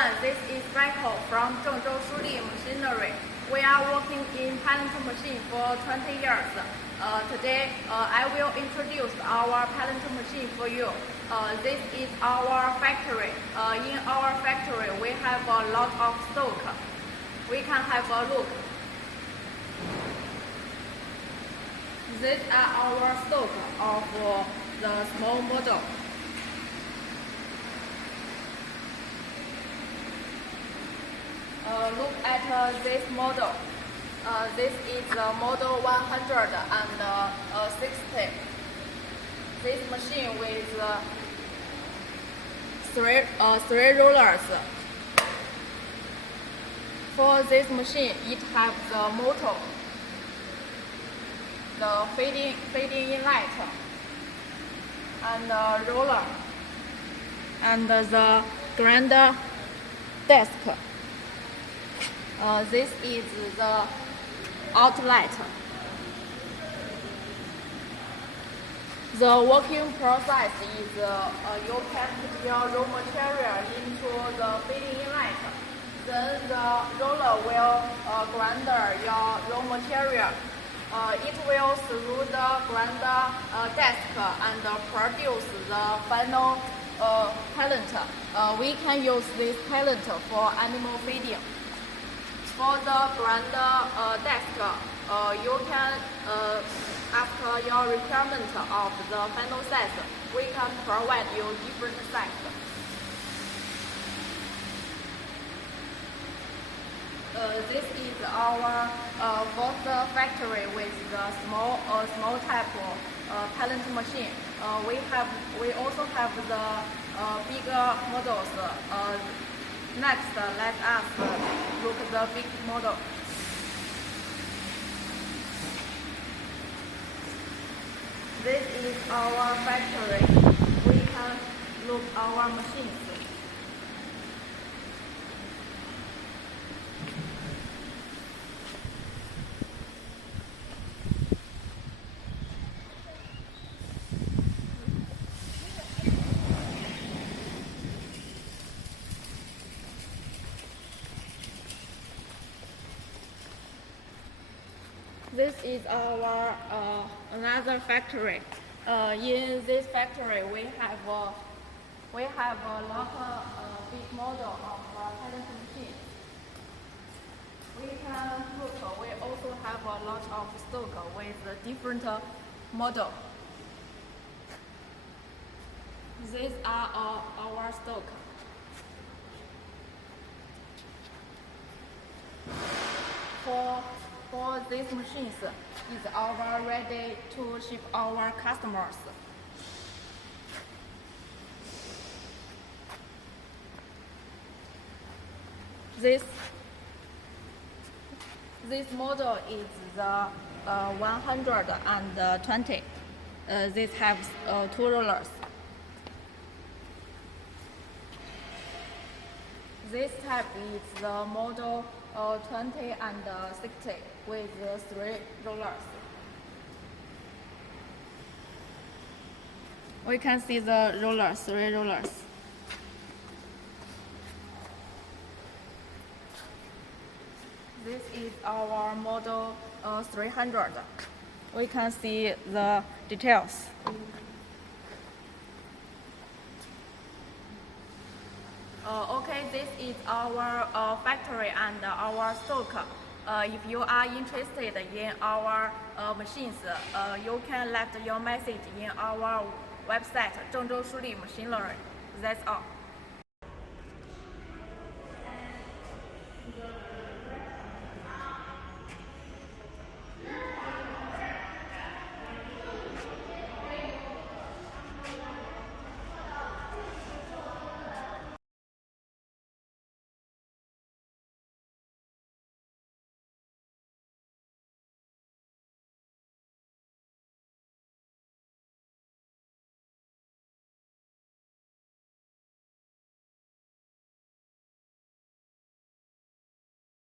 everyone, this is Michael from Shuliy Machinery. We are working in pellet machine for 20 years. Today, I will introduce our pellet machine for you. This is our factory. In our factory, we have a lot of stock. We can have a look. These are our stock of the small model. Look at this model. This is the model 160. This machine with three rollers. For this machine, it has the motor, the feeding inlet, and the roller, and the grinder desk. This is the outlet. The working process is you can put your raw material into the feeding inlet. Then the roller will grind your raw material. It will through the grinder desk and produce the final pellet. We can use this pellet for animal feeding. For the grinder desk, you can ask your requirement of the final size. We can provide you different size. This is our fourth factory with the small type pellet machine. We also have the bigger models. Next, let us look at the big model. This is our factory. We can look our machines. This is our another factory. In this factory, we have a lot of big model of pellet machine. We can look. We also have a lot of stock with different model. These are our stock. For these machines is our ready to ship our customers. This model is the 120. This has two rollers. This type is the model 20 and 60 with three rollers. We can see the rollers, three rollers. This is our model 300. We can see the details. Okay, this is our factory and our stock. If you are interested in our machines, you can left your message in our website, Shuliy Machinery. That's all.